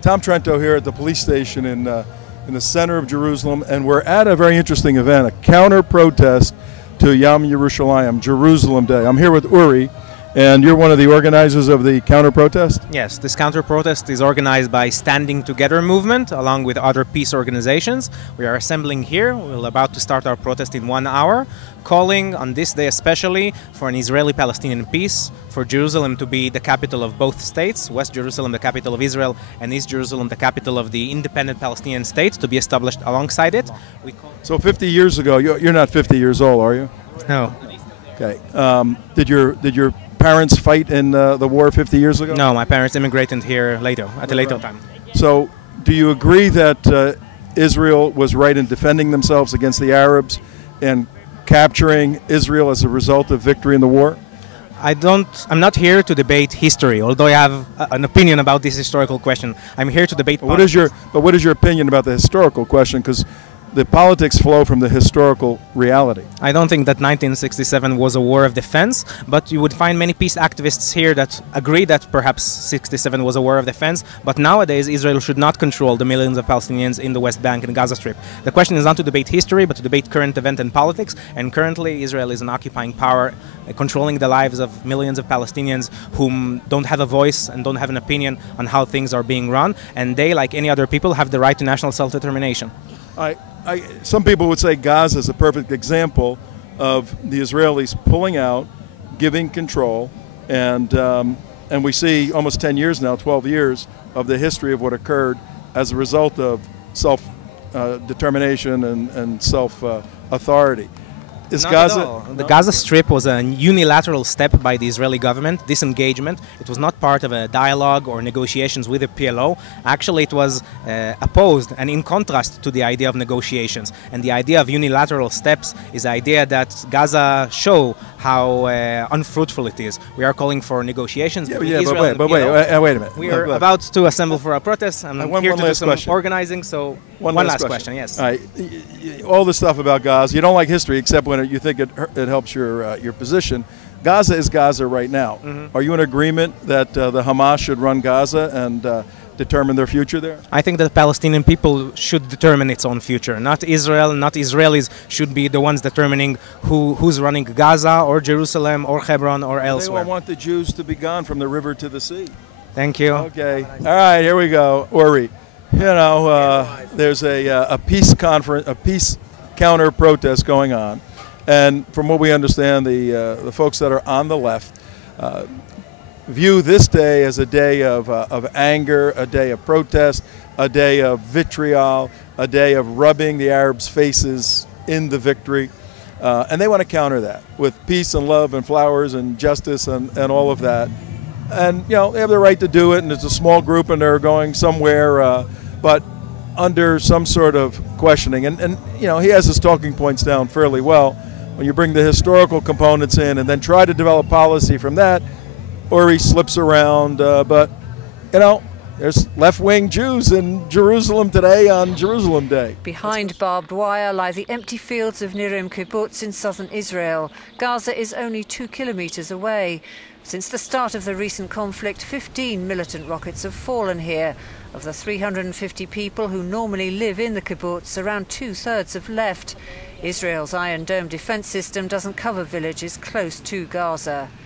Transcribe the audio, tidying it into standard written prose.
Tom Trento here at the police station in the center of Jerusalem, and we're at a very interesting event, a counter-protest to Yom Yerushalayim, Jerusalem Day. I'm here with Uri, and you're one of the organizers of the counter-protest? Yes, this counter-protest is organized by Standing Together movement along with other peace organizations. We are assembling here. We're about to start our protest in 1 hour, calling on this day especially for an Israeli-Palestinian peace, for Jerusalem to be the capital of both states, West Jerusalem the capital of Israel and East Jerusalem the capital of the independent Palestinian state, to be established alongside it. So 50 years ago, you're not 50 years old, are you? No. Okay. Did your parents fight in the war 50 years ago? No, my parents immigrated here later, at a later time. So do you agree that Israel was right in defending themselves against the Arabs and capturing Israel as a result of victory in the war? I'm not here to debate history, although I have an opinion about this historical question. I'm here to debate politics. What is your opinion about the historical question? Because the politics flow from the historical reality. I don't think that 1967 was a war of defense, but you would find many peace activists here that agree that perhaps 67 was a war of defense, but nowadays Israel should not control the millions of Palestinians in the West Bank and Gaza Strip. The question is not to debate history, but to debate current event and politics, and currently Israel is an occupying power, controlling the lives of millions of Palestinians whom don't have a voice and don't have an opinion on how things are being run, and they, like any other people, have the right to national self-determination. Some people would say Gaza is a perfect example of the Israelis pulling out, giving control, and we see almost 10 years now, 12 years, of the history of what occurred as a result of self-determination and self-authority. The Gaza Strip was a unilateral step by the Israeli government, disengagement. It was not part of a dialogue or negotiations with the PLO. Actually, it was opposed and in contrast to the idea of negotiations. And the idea of unilateral steps is the idea that Gaza show how unfruitful it is. We are calling for negotiations between Israel and PLO. Wait a minute. We are about to assemble for a protest. I'm here to do some organizing, so one last question, yes. All right. All this stuff about Gaza, you don't like history except when you think it helps your position. Gaza is Gaza right now. Mm-hmm. Are you in agreement that the Hamas should run Gaza and determine their future there? I think that the Palestinian people should determine its own future. Not Israel, not Israelis should be the ones determining who's running Gaza or Jerusalem or Hebron or elsewhere. They all want the Jews to be gone from the river to the sea. Thank you. Okay. All right, here we go. Uri, there's a peace conference, a peace counter protest going on. And from what we understand, the folks that are on the left view this day as a day of anger, a day of protest, a day of vitriol, a day of rubbing the Arabs' faces in the victory. And they want to counter that with peace and love and flowers and justice and all of that. And, they have the right to do it, and it's a small group and they're going somewhere, but under some sort of questioning. And he has his talking points down fairly well. When you bring the historical components in and then try to develop policy from that, or he slips around. But, there's left-wing Jews in Jerusalem today on Jerusalem Day. Behind barbed wire lie the empty fields of Nirim kibbutz in southern Israel. Gaza is only 2 kilometers away. Since the start of the recent conflict, 15 militant rockets have fallen here. Of the 350 people who normally live in the kibbutz, around 2/3 have left. Israel's Iron Dome defense system doesn't cover villages close to Gaza.